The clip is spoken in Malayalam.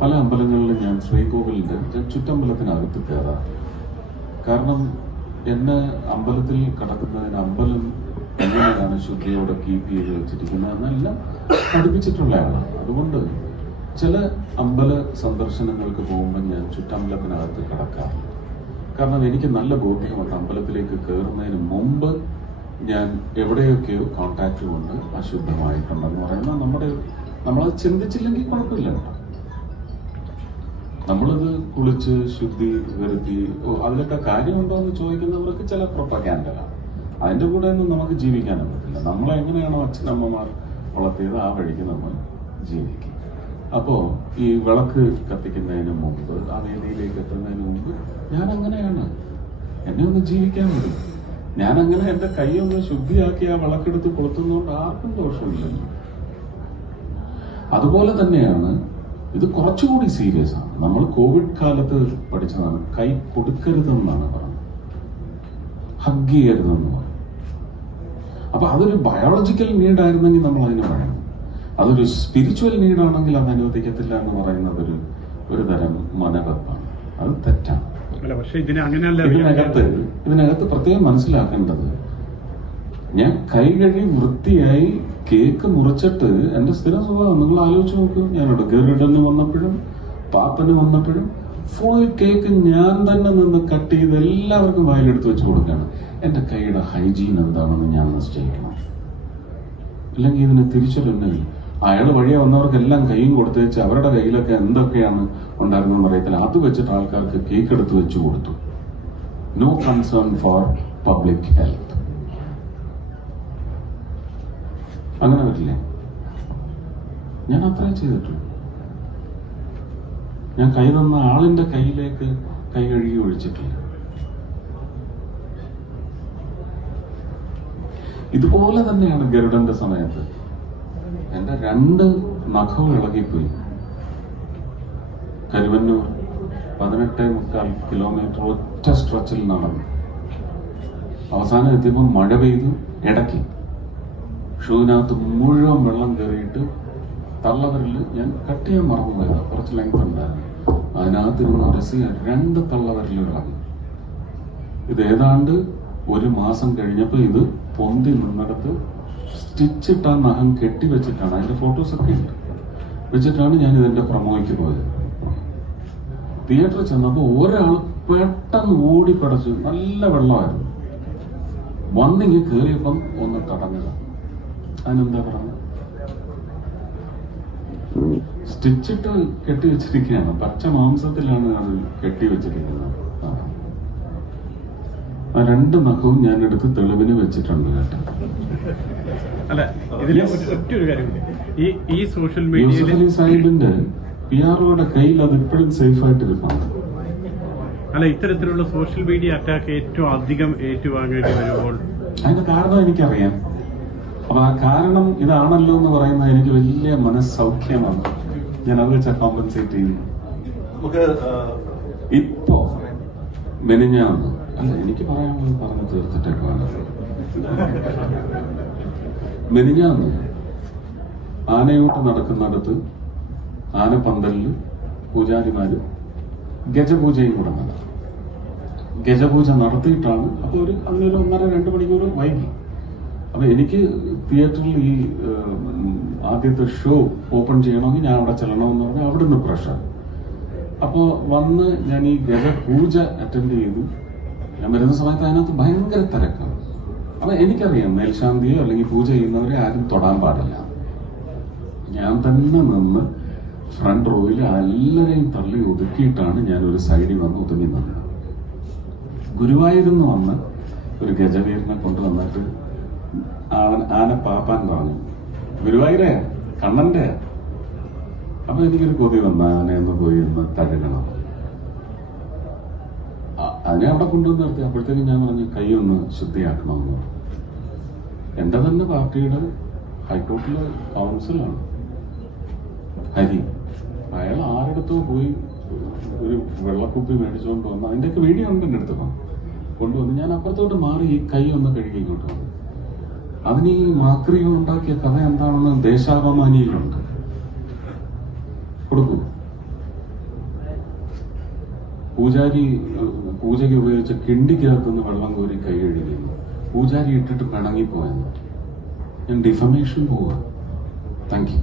പല അമ്പലങ്ങളിലും ഞാൻ ശ്രീകോവിലിന്റെ ഞാൻ ചുറ്റമ്പലത്തിനകത്ത് കയറാറ്. കാരണം എന്നെ അമ്പലത്തിൽ കടക്കുന്നതിന് അമ്പലം എങ്ങനെയാണ് ശുദ്ധിയോടെ കീപ്പ് ചെയ്ത് വെച്ചിരിക്കുന്നത് എന്നെല്ലാം പഠിപ്പിച്ചിട്ടുള്ള ആളാണ്. അതുകൊണ്ട് ചില അമ്പല സന്ദർശനങ്ങൾക്ക് പോകുമ്പോൾ ഞാൻ ചുറ്റമ്പലത്തിനകത്ത് കിടക്കാറ് കാരണം എനിക്ക് നല്ല ബോധ്യമുണ്ട് അമ്പലത്തിലേക്ക് കയറുന്നതിന് മുമ്പ് ഞാൻ എവിടെയൊക്കെയോ കോണ്ടാക്ട് കൊണ്ട് അശുദ്ധമായിട്ടുണ്ടെന്ന് പറയുന്നത് നമ്മുടെ നമ്മളത് ചിന്തിച്ചില്ലെങ്കിൽ കുഴപ്പമില്ല നമ്മളത് കുളിച്ച് ശുദ്ധി വരുത്തി അതിലൊക്കെ കാര്യമുണ്ടോ എന്ന് ചോദിക്കുന്നവർക്ക് ചില പ്രൊപ്പഗാൻഡലാണ് അതിന്റെ കൂടെ ഒന്നും നമുക്ക് ജീവിക്കാനും പറ്റില്ല നമ്മളെങ്ങനെയാണോ അച്ഛനമ്മമാർ വളർത്തിയത് ആ വഴിക്ക് നമ്മൾ ജീവിക്കും. അപ്പോ ഈ വിളക്ക് കത്തിക്കുന്നതിന് മുമ്പ് ആ വേദിയിലേക്ക് എത്തുന്നതിന് മുമ്പ് ഞാൻ അങ്ങനെയാണ് എന്നെ ഒന്ന് ജീവിക്കാൻ വിടും. ഞാൻ അങ്ങനെ എന്റെ കൈ ഒന്ന് ശുദ്ധിയാക്കി ആ വിളക്കെടുത്ത് കൊളുത്തുന്നതുകൊണ്ട് ആർക്കും ദോഷമില്ലല്ലോ അതുപോലെ തന്നെയാണ് ഇത് കുറച്ചുകൂടി സീരിയസ് ആണ്. നമ്മൾ കോവിഡ് കാലത്ത് പഠിച്ചതാണ്. കൈ കൊടുക്കരുതെന്നാണ് പറഞ്ഞത്. ഹഗ് ചെയ്യരുതെന്ന് പറയും അപ്പൊ അതൊരു ബയോളജിക്കൽ നീഡ് ആയിരുന്നെങ്കിൽ നമ്മൾ അതിന് പറയണം. അതൊരു സ്പിരിച്വൽ നീഡ് ആണെങ്കിൽ അത് അനുവദിക്കത്തില്ല എന്ന് പറയുന്നത് ഒരു ഒരു തരം മനവെപ്പാണ് അത് തെറ്റാണ്. ഇതിനകത്ത് ഇതിനകത്ത് പ്രത്യേകം മനസ്സിലാക്കേണ്ടത് ഞാൻ കൈ കഴുകി വൃത്തിയായി കേക്ക് മുറിച്ചിട്ട് എന്റെ സ്ഥിര സ്വഭാവം നിങ്ങൾ ആലോചിച്ച് നോക്കൂ. ഞാനോട് ഗരുഡന് വന്നപ്പോഴും പാപ്പന് വന്നപ്പോഴും ഫുൾ കേക്ക് ഞാൻ തന്നെ നിന്ന് കട്ട് ചെയ്ത് എല്ലാവർക്കും വായിലെടുത്ത് വെച്ച് കൊടുക്കുകയാണ്. എന്റെ കൈയുടെ ഹൈജീൻ എന്താണെന്ന് ഞാൻ നിശ്ചയിക്കണം. അല്ലെങ്കിൽ ഇതിനെ തിരിച്ചൊരുന്നില്ല അയാൾ വഴിയെ വന്നവർക്കെല്ലാം കൈയും കൊടുത്തു വെച്ച് അവരുടെ കയ്യിലൊക്കെ എന്തൊക്കെയാണ് ഉണ്ടായിരുന്നെന്ന് അറിയത്തില്ല. അത് വെച്ചിട്ട് ആൾക്കാർക്ക് കേക്ക് എടുത്ത് വെച്ച് കൊടുത്തു. No concern for public health അങ്ങനെ പറ്റില്ല? ഞാൻ അത്രേ ചെയ്തിട്ടുള്ളൂ ഞാൻ കൈ തന്ന ആളിന്റെ കയ്യിലേക്ക് കൈ കഴുകി ഒഴിച്ചിട്ടില്ല. ഇതുപോലെ തന്നെയാണ് ഗരുഡന്റെ സമയത്ത്. എന്റെ രണ്ട് നഖവും ഇളകിപ്പോയി. കരുവന്നൂർ പതിനെട്ട് മുക്കാൽ കിലോമീറ്റർ ഒറ്റ സ്ട്രെച്ചിൽ നടന്നു. അവസാനം എത്തിയപ്പോൾ മഴ പെയ്തു ഇടയ്ക്ക്. ഷൂവിനകത്ത് മുഴുവൻ വെള്ളം കയറിയിട്ട് തള്ളവരിൽ ഞാൻ കട്ട് ചെയ്യാൻ മറന്നു പോയതാണ് കുറച്ച് ലെങ്ത് ഉണ്ടായിരുന്നു. അതിനകത്ത് ഇരുന്ന് ഉരസി രണ്ട് തള്ളവരിൽ വെള്ളം ഇത് ഏതാണ്ട് ഒരു മാസം കഴിഞ്ഞപ്പോൾ ഇത് പൊന്തി നിന്നിടത്ത് സ്റ്റിച്ചിട്ട നഖം കെട്ടിവെച്ചിട്ടാണ് അതിന്റെ ഫോട്ടോസ് ഒക്കെ ഉണ്ട്. വെച്ചിട്ടാണ് ഞാൻ ഇതിന്റെ പ്രമോയ്ക്ക് പോയത്. തിയേറ്ററിൽ ചെന്നപ്പോൾ ഒരാൾ പെട്ടെന്ന് ഓടി പടച്ചു നല്ല വെള്ളമായിരുന്നു. വന്നിങ്ങ് കയറിയപ്പം ഒന്ന് തടഞ്ഞത്. അതിനെന്താ പറഞ്ഞത് സ്റ്റിച്ചിട്ട് കെട്ടി വെച്ചിരിക്കുകയാണ്. പച്ച മാംസത്തിലാണ് അത് കെട്ടി വെച്ചിരിക്കുന്നത്. ആ. രണ്ട് നഖവും ഞാൻ എടുത്ത് തെളിവിന് വെച്ചിട്ടുണ്ട് കേട്ടോ. അല്ല ഇതിൽ കാര്യമില്ല ഈ ഈ സോഷ്യൽ അലി സാഹിബിന്റെ പി ആർഒയുടെ കയ്യിൽ അത് ഇപ്പോഴും സേഫ് ആയിട്ട് ഇരിപ്പുണ്ട് അല്ല ഇത്തരത്തിലുള്ള സോഷ്യൽ മീഡിയ അറ്റാക്ക് ഏറ്റവും അധികം ഏറ്റുവാങ്ങേണ്ടി വരുമ്പോൾ അതിന്റെ കാരണം എനിക്കറിയാം. അപ്പൊ ആ കാരണം ഇതാണല്ലോ എന്ന് പറയുന്നത് എനിക്ക് വലിയ മനസ്സൗഖ്യമാണ്. ഞാൻ അത് വെച്ചാൽ കോമ്പൻസേറ്റ് ചെയ്യുന്നു. നമുക്ക് ഇപ്പോ മെനിഞ്ഞാന്ന് അല്ല എനിക്ക് പറയാനുള്ളത് പറഞ്ഞു തീർത്തിട്ടേക്കാണ് മെനിഞ്ഞാന്ന് ആനയൂട്ട് നടക്കുന്നിടത്ത് ആനപ്പന്തലിൽ പൂജാരിമാര് ഗജപൂജയും കൂടെ നടത്തും ഗജപൂജ നടത്തിയിട്ടാണ് അപ്പൊ ഒരു അതിനൊരു ഒന്നര രണ്ട് മണിക്കൂർ വൈകി. അപ്പൊ എനിക്ക് തിയേറ്ററിൽ ഈ ആദ്യത്തെ ഷോ ഓപ്പൺ ചെയ്യണമെങ്കിൽ ഞാൻ അവിടെ ചെല്ലണമെന്ന് പറഞ്ഞാൽ അവിടുന്ന് പ്രഷർ അപ്പോ വന്ന് ഞാൻ ഈ ഗജപൂജ അറ്റൻഡ് ചെയ്തു. ഞാൻ വരുന്ന സമയത്ത് അതിനകത്ത് ഭയങ്കര തിരക്കാണ്. അപ്പൊ എനിക്കറിയാം മേൽശാന്തിയോ അല്ലെങ്കിൽ പൂജ ചെയ്യുന്നവരെ ആരും തൊടാൻ പാടില്ല. ഞാൻ തന്നെ നിന്ന് ഫ്രണ്ട് റോയിൽ എല്ലാരെയും തള്ളി ഒതുക്കിയിട്ടാണ് ഞാൻ ഒരു സൈഡിൽ വന്ന് ഒതുങ്ങി നിന്നത്. ഗുരുവായൂരിൽ നിന്ന് വന്ന് ഒരു ഗജവീരനെ കൊണ്ടുവന്നിട്ട് ആന പാപ്പാൻ പറഞ്ഞു. ഗുരുവായൂരെ കണ്ണന്റെ. അപ്പൊ എനിക്കൊരു കൊതി വന്ന. ആനയൊന്ന് പോയി ഒന്ന് തഴുകണം അതിനെ അവിടെ കൊണ്ടുവന്ന് നിർത്തി. അപ്പോഴത്തേക്കും ഞാൻ പറഞ്ഞു കൈ ഒന്ന് ശുദ്ധിയാക്കണമെന്ന് എന്റെ തന്നെ പാർട്ടിയുടെ ഹൈക്കോർട്ടിലെ കൗൺസിലാണ്. ഹരി അയാൾ ആരുടെത്തോ പോയി ഒരു വെള്ളക്കുപ്പി മേടിച്ചുകൊണ്ട് വന്ന് അതിന്റെയൊക്കെ വീഡിയോ ഉണ്ട് എന്റെ അടുത്ത്. കൊണ്ടുവന്ന് ഞാൻ അപ്പുറത്തോട്ട് മാറി ഈ കൈ ഒന്ന് കഴുകി ഇങ്ങോട്ട് വന്നു. അവന് ഈ മാക്രിയോ ഉണ്ടാക്കിയ കഥ എന്താണെന്ന് ദേശാഭിമാനിയിലുണ്ട്. കൊടുക്കൂ. പൂജാരി പൂജയ്ക്ക് ഉപയോഗിച്ച കിണ്ടിക്കകത്തുനിന്ന് വെള്ളം കോരി കൈ എഴുതിയിരുന്നു പൂജാരി ഇട്ടിട്ട് പിണങ്ങിപ്പോയെന്ന് ഞാൻ ഡിഫമേഷൻ പോവാ. Thank you